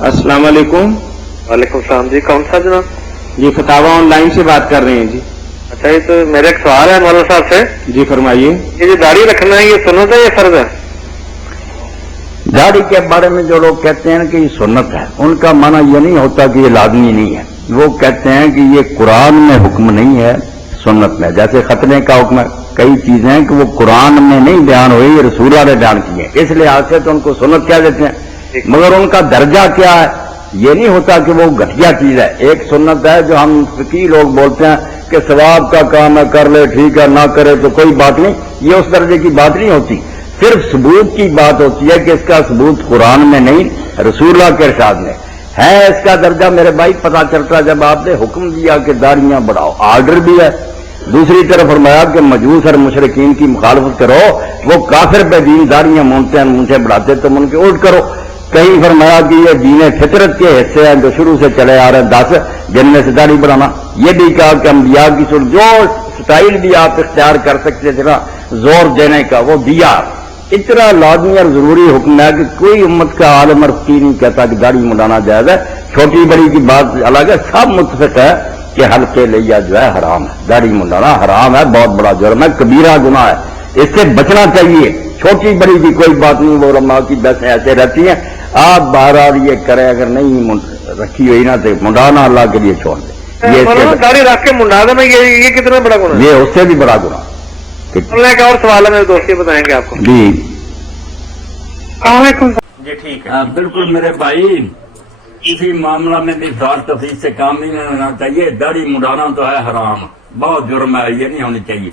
अस्सलाम वालेकुम। वालेकुम सलाम जी, कौन सा जनाब? ये फतावा ऑनलाइन से बात कर रहे हैं जी। अच्छा, ये तो मेरा एक सवाल है मौलाना साहब से। जी फरमाइए। ये जो दाढ़ी रखना है, ये सुन्नत है या फर्ज है? दाढ़ी के बारे में जो लोग कहते हैं कि ये सुन्नत है, उनका माना ये नहीं होता कि ये लाजमी नहीं है। वो कहते हैं कि ये कुरान में हुक्म नहीं है, सुन्नत में। जैसे खतने का हुक्म, कई चीजें हैं कि वो कुरान में नहीं बयान हुई, ये रसूलुल्लाह ने बयान की है, इसलिए आज से तो उनको सुन्नत कह देते हैं। मगर उनका दर्जा क्या है, ये नहीं होता कि वो घटिया चीज है। एक सुन्नत है जो हम फकीह लोग बोलते हैं कि सवाब का काम है, कर ले ठीक है, ना करे तो कोई बात नहीं, ये उस दर्जे की बात नहीं होती। सिर्फ सबूत की बात होती है कि इसका सबूत कुरान में नहीं, रसूलुल्लाह के इरशाद में है। इसका दर्जा मेरे भाई पता चलता है जब आपने हुक्म दिया कि दाढ़ियां बढ़ाओ, आर्डर भी है। दूसरी तरफ फरमाया कि मजूस और मुशरिकीन की मुखालफत करो, वो काफिर पे दीन दाढ़ियां मूंदते हैं, मुंह से बढ़ाते, तुम उनके उल्ट करो। कहीं फरमाया कि ये दीन फितरत के हिस्से हैं जो शुरू से चले आ रहे हैं 10, जिनमें से दाढ़ी बढ़ाना। ये भी कहा कि अंबिया की जो स्टाइल भी आप इख्तियार कर सकते थे ना जोर देने का, वो दिया। इतना लाजमी और जरूरी हुक्म है कि कोई उम्मत का आलम और फकीह नहीं कहता कि दाढ़ी मुंडाना जायज है। छोटी बड़ी की बात अलग है, सब मुत्तफिक है कि हल्के लिया जो है हराम है, दाढ़ी मुंडाना हराम है, बहुत बड़ा जुर्म है, कबीरा गुनाह है, इससे बचना चाहिए। छोटी बड़ी की कोई बात नहीं, वो उलमा की बस ऐसे रहती है। आप बार ये करें, अगर नहीं रखी हुई ना तो मुंडाना अल्लाह के लिए छोड़ दे। ये दाढ़ी रख के मुंडा देना, ये कितना बड़ा गुनाह? ये उससे भी बड़ा गुनाह। एक और सवाल है मेरे दोस्त, ये बताएंगे आपको जी। जी ठीक है। बिल्कुल मेरे भाई, किसी मामला में भी फार तफरीक से काम नहीं लेना चाहिए। दाढ़ी मुंडाना तो है हराम, बहुत जुर्म है, ये नहीं होनी चाहिए।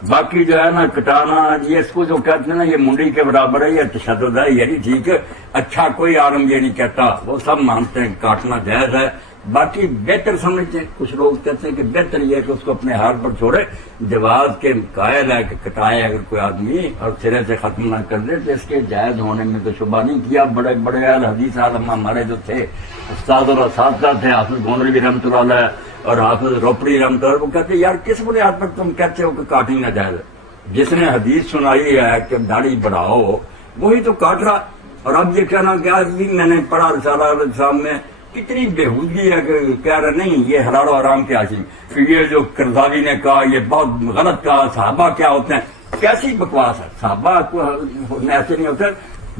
बाकी जो है ना कटाना, ये इसको जो कहते हैं ना, ये मुंडी के बराबर है, ये तशद्दुद है, ये नहीं ठीक है। अच्छा कोई आलम ये नहीं कहता, वो सब मानते हैं काटना जायज है। बाकी बेहतर समझते हैं, कुछ लोग कहते हैं कि बेहतर ये है कि उसको अपने हाल पर छोड़े। जवाज के कायल है कि कटाए अगर कोई आदमी और सिरे से खत्म ना कर दे तो इसके जायज होने में तो शुबा नहीं किया। बड़े बड़े हदीस आलम हमारे जो थे उस्ताद और असातिज़ा थे, हाफिज गोंदलवी रहमतुल्लाह अलैह और हाफिज रोपड़ी रहमतुल्लाह, वो कहते यार किस बुनियाद पर तुम कहते हो कि काटनी ना जायज? जिसने हदीस सुनाई है कि दाढ़ी बढ़ाओ वही तो काट रहा। और अब ये कहना कि आज भी मैंने पढ़ा रिसाला साहब में कितनी बेहूदगी है कि कह रहे नहीं ये हलाल और हराम के हासिल, फिर ये जो करजावी ने कहा ये बहुत गलत कहा, साहबा क्या होते हैं, कैसी बकवास है। साहबा को ऐसे नहीं होता।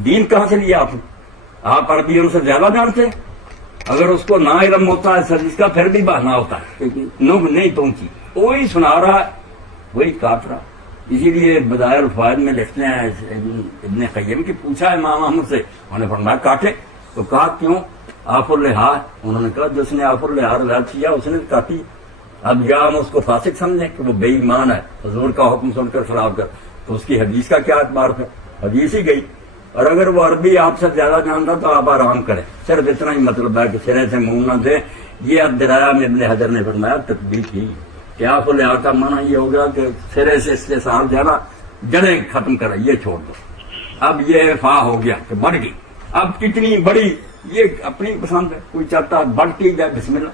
दीन कहां से लिया आपने? आप अरबियों से ज्यादा जानते। अगर उसको ना इल्म होता है सर, इसका फिर भी बहाना होता है, नुग नहीं पहुंची, वही सुना रहा है, वही काट रहा। इसीलिए बदायर फायद में लिखते हैं, इब्ने क़य्यम की पूछा है इमाम अहमद से, उन्होंने फरमाया काटे। तो कहा क्यों? आफुल लिहाज, उन्होंने कहा जिसने आफुल लिहाज रवायत किया उसने काटी। अब या हम उसको फासिक समझें कि वो बेईमान है, हुजूर का हुक्म सुनकर खिलाफ कर, तो उसकी हदीस का क्या एतबार है? हदीस ही गई। और अगर वो अरबी आपसे ज्यादा जानता तो आप आराम करें। सिर्फ इतना ही मतलब है कि सिरे से मुंह न दे। ये अब दराया में इब्ने हजर ने फरमाया तकबीर की कि आफुल लिहाज का माना ये होगा कि सिरे से इसके साथ जाना, जड़ें खत्म करें, ये छोड़ दो। अब ये फा हो गया कि बढ़ गई। अब कितनी बड़ी ये अपनी पसंद है, कोई चाहता बढ़ती जाए बिस्मिल्लाह।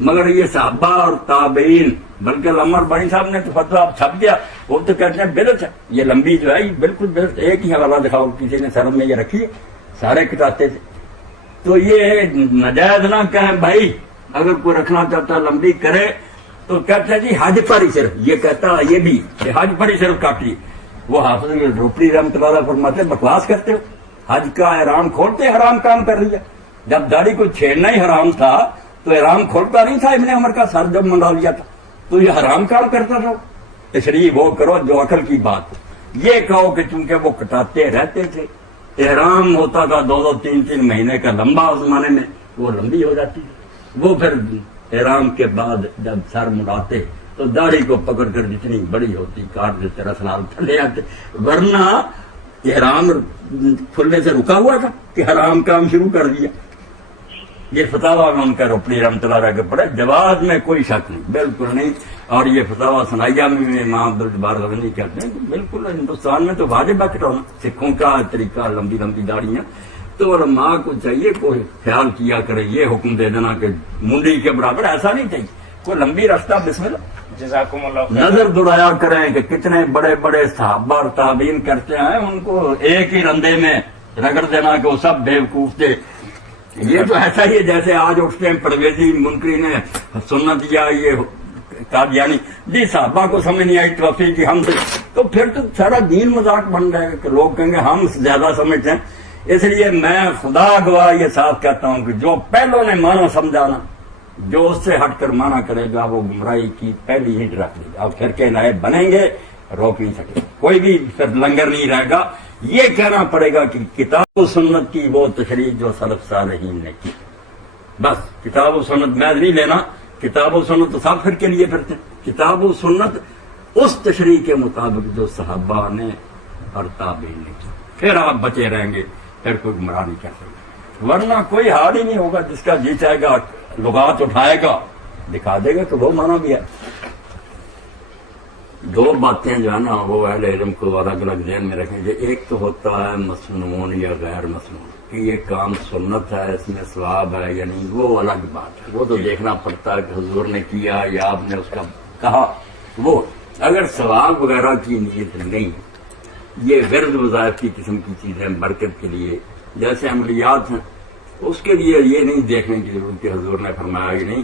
मगर ये साहबा और ताबईन, बल्कि अमर बड़ी साहब ने तो फतवा छप गया, वो तो कहते हैं बिदअत है। ये लंबी जो है ये बिल्कुल बिदअत। एक ही हवाला दिखाओ किसी ने सरम में ये रखी है, सारे कटाते थे। तो ये नाजायज ना कहें भाई, अगर कोई रखना चाहता लंबी करे तो कहते हैं जी हज पर ही सिर्फ, ये कहता ये भी हज पर ही सिर्फ काटिए। वो हाफिज रोपड़ी रहमतुल्लाह अलैह फरमाते बकवास करते हो, हज का एहराम खोलते हराम काम कर लिया। जब दाढ़ी को छेड़ना ही हराम था तो एहराम खोलता नहीं था। इब्ने उमर का सर जब मंडा लिया था तो ये हराम काम करता था। तशरीह वो करो जो अकल की बात। ये कहो कि चूंकि वो कटाते रहते थे, एहराम होता था 2-2, 3-3 महीने का लंबा, उस जमाने में वो लंबी हो जाती थी। वो फिर एहराम के बाद जब सर मुड़ाते तो दाढ़ी को पकड़कर जितनी बड़ी होती काट देते, रसलाल थले आते। वरना एहराम खुलने से रुका हुआ था कि हराम काम शुरू कर दिया। ये फतावा में उनका रोपड़ी रहमतुल्लाह अलैह के पड़े, जवाब में कोई शक नहीं, बिल्कुल नहीं। और ये फतावा सनाइया में इमाम अब्दुल जब्बार गजनी कहते हैं कि बिल्कुल हिंदुस्तान में तो वाजिब है कटाना, सिखों का तरीका लंबी लंबी दाढ़ियां। तो उलमा को चाहिए कोई ख्याल किया करे, ये हुक्म दे देना कि मुंडी के बराबर, ऐसा नहीं चाहिए। कोई लंबी रास्ता बिस्मिल्लाह, नजर दुराया करें कि कितने बड़े बड़े सहाबा और ताबीन करते हैं, उनको एक ही रंधे में रगड़ देना कि वो सब बेवकूफ थे। یہ تو ایسا ہی ہے جیسے آج اٹھتے ہیں پرویزی منکری نے سنت یا یہ قادیانی جی صحابہ کو سمجھ نہیں آئی ٹرافی کی ہم سے، تو پھر تو سارا دین مذاق بن جائے گا کہ لوگ کہیں گے ہم زیادہ سمجھتے ہیں. اس لیے میں خدا گواہ یہ صاف کہتا ہوں کہ جو پہلوں نے مانا سمجھانا، جو اس سے ہٹ کر مانا کرے گا وہ گمراہی کی پہلی ہٹ رکھ لے گا، اور پھر کے نائب بنیں گے، روک نہیں سکے، کوئی بھی پھر لنگر نہیں رہے گا. یہ کہنا پڑے گا کہ کتاب و سنت کی وہ تشریح جو سلف صالحین نے کی، بس کتاب و سنت میں نہیں لینا. کتاب و سنت تو سب پھر کے لیے پھرتے ہیں، کتاب و سنت اس تشریح کے مطابق جو صحابہ نے اور تابعین نے کی، پھر آپ بچے رہیں گے، پھر کوئی گمراہ نہیں کر سکے. ورنہ کوئی حال ہی نہیں ہوگا، جس کا جی چاہے گا لغات اٹھائے گا دکھا دے گا تو وہ مانا بھی ہے. دو باتیں جو ہے نا وہ اہل علم کو الگ الگ ذہن میں رکھیں گے. ایک تو ہوتا ہے مسنون یا غیر مسنون، کہ یہ کام سنت ہے، اس میں ثواب ہے یا نہیں، وہ الگ بات ہے، وہ تو دیکھنا پڑتا ہے کہ حضور نے کیا یا آپ نے اس کا کہا. وہ اگر ثواب وغیرہ کی نیت نہیں، یہ ورد وظائف کی قسم کی چیزیں برکت کے لیے جیسے عملیات ہیں، اس کے لیے یہ نہیں دیکھنے کی ضرورت کہ حضور نے فرمایا کہ نہیں.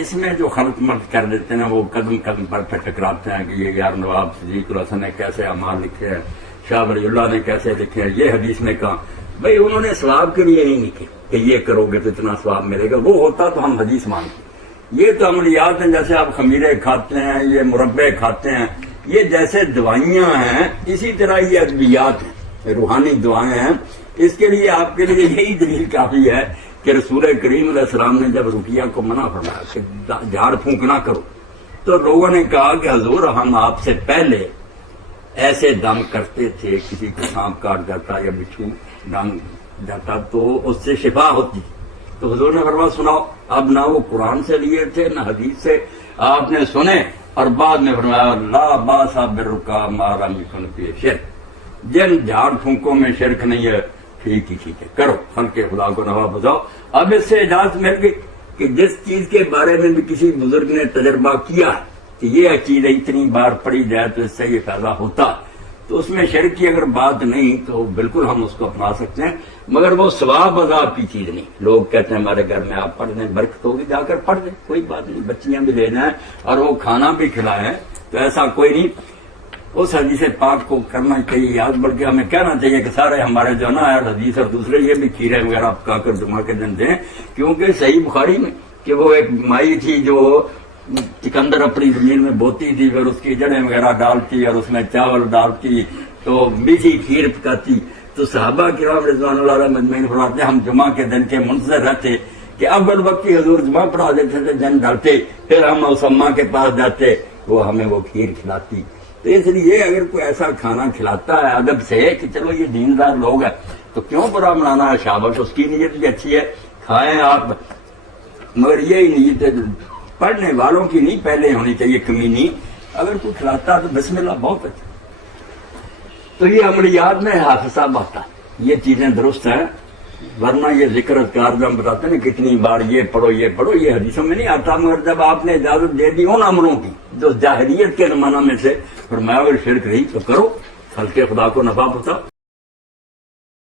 اس میں جو خلط ملط کر دیتے ہیں وہ قدم قدم پر پھر ٹکراتے ہیں کہ یہ یار نواب صدیق الحسن نے کیسے اعمال لکھے ہیں، شاہ ولی اللہ نے کیسے لکھے ہیں، یہ حدیث نے کہا. بھائی انہوں نے ثواب کے لیے نہیں لکھے کہ یہ کرو گے تو اتنا ثواب ملے گا، وہ ہوتا تو ہم حدیث مانتے. یہ تو عملیات ہیں، جیسے آپ خمیرے کھاتے ہیں، یہ مربے کھاتے ہیں، یہ جیسے دوائیاں ہیں اسی طرح یہ ادویات ہیں، روحانی دعائیں ہیں. اس کے لیے آپ کے لیے یہی دلیل کافی ہے کہ رسول کریم علیہ السلام نے جب رقیہ کو منع فرمایا کہ جھاڑ پھونک نہ کرو، تو لوگوں نے کہا کہ حضور ہم آپ سے پہلے ایسے دم کرتے تھے، کسی کو سانپ کاٹ جاتا یا بچھو ڈانگ جاتا تو اس سے شفا ہوتی. تو حضور نے فرمایا سناؤ. اب نہ وہ قرآن سے لیے تھے نہ حدیث سے، آپ نے سنے اور بعد میں فرمایا لا باس بالرقیٰ ما لم یکن فیہ شرک. جن جھاڑ پھونکوں میں شرک نہیں ہے، ٹھیک ہے کرو، خلق خدا کو نفع پہنچاؤ. اب اس سے اجازت مل گئی کہ جس چیز کے بارے میں بھی کسی بزرگ نے تجربہ کیا کہ یہ چیز اتنی بار پڑھی جائے تو اس سے یہ فائدہ ہوتا، تو اس میں شرک کی اگر بات نہیں تو بالکل ہم اس کو اپنا سکتے ہیں. مگر وہ ثواب عذاب کی چیز نہیں. لوگ کہتے ہیں ہمارے گھر میں آپ پڑھ دیں، برکت ہوگی، جا کر پڑھ دیں، کوئی بات نہیں، بچیاں بھی لے جائیں اور وہ کھانا بھی کھلائیں، تو ایسا کوئی نہیں. اس حدیث پاک کو کرنا چاہیے یاد، بلکہ ہمیں کہنا چاہیے کہ سارے ہمارے جو نا حدیث اور دوسرے یہ بھی کھیرے وغیرہ پکا کر جمعہ کے دن دیں، کیونکہ صحیح بخاری میں کہ وہ ایک مائی تھی جو چکندر اپنی زمین میں بوتی تھی، پھر اس کی جڑیں وغیرہ ڈالتی اور اس میں چاول ڈالتی تو میٹھی کھیر پکاتی. تو صحابہ کرام رضوان اللہ علیہ مجمعین فرماتے ہم جمعہ کے دن کے منتظر رہتے کہ اول وقت کی حضور جمعہ پڑھا دیتے تھے، دن ڈالتے، پھر ہم اس اماں کے پاس جاتے، وہ ہمیں وہ کھیر کھلاتی. تو اس لیے اگر کوئی ایسا کھانا کھلاتا ہے ادب سے کہ چلو یہ دیندار لوگ ہیں تو کیوں برا منانا ہے؟ شاباش، اس کی نیت بھی اچھی ہے، کھائیں آپ، مگر یہی نیت پڑھنے والوں کی نہیں پہلے ہونی چاہیے کمینی. اگر کوئی کھلاتا ہے تو بسم اللہ بہت اچھا. تو یہ عملیات میں حادثہ بہتا ہے، یہ چیزیں درست ہیں. ورنہ یہ ذکر اذکار جو ہم بتاتے ہیں نا کتنی بار یہ پڑھو یہ پڑھو، یہ حدیثوں میں نہیں آتا. مگر جب آپ نے اجازت دے دی ان امروں کی جو جاہلیت کے زمانہ میں سے، فرمایا اگر شرک نہیں تو کرو، خلق خدا کو نفع پہنچاؤ.